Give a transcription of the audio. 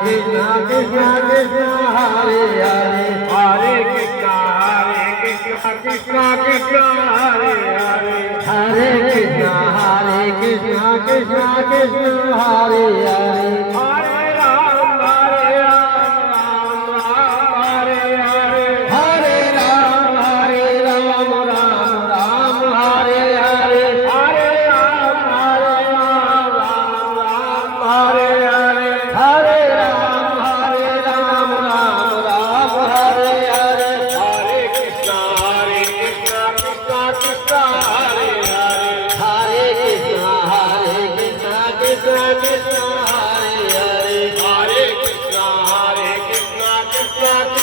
Krishna Krishna Krishna Hare Hare Hare Krishna Krishna Krishna Hare Hare Hare Krishna Krishna Krishna Hare Hare Hare Ram Hare Hare Hare Ram Ram Ram Hare Hare Hare Ram Hare Hare Hare Ram Ram Ram Hare Hare Hare Krishna Krishna Krishna Hare Hare Hare Krishna Krishna Krishna Hare Hare Hare Krishna Krishna Krishna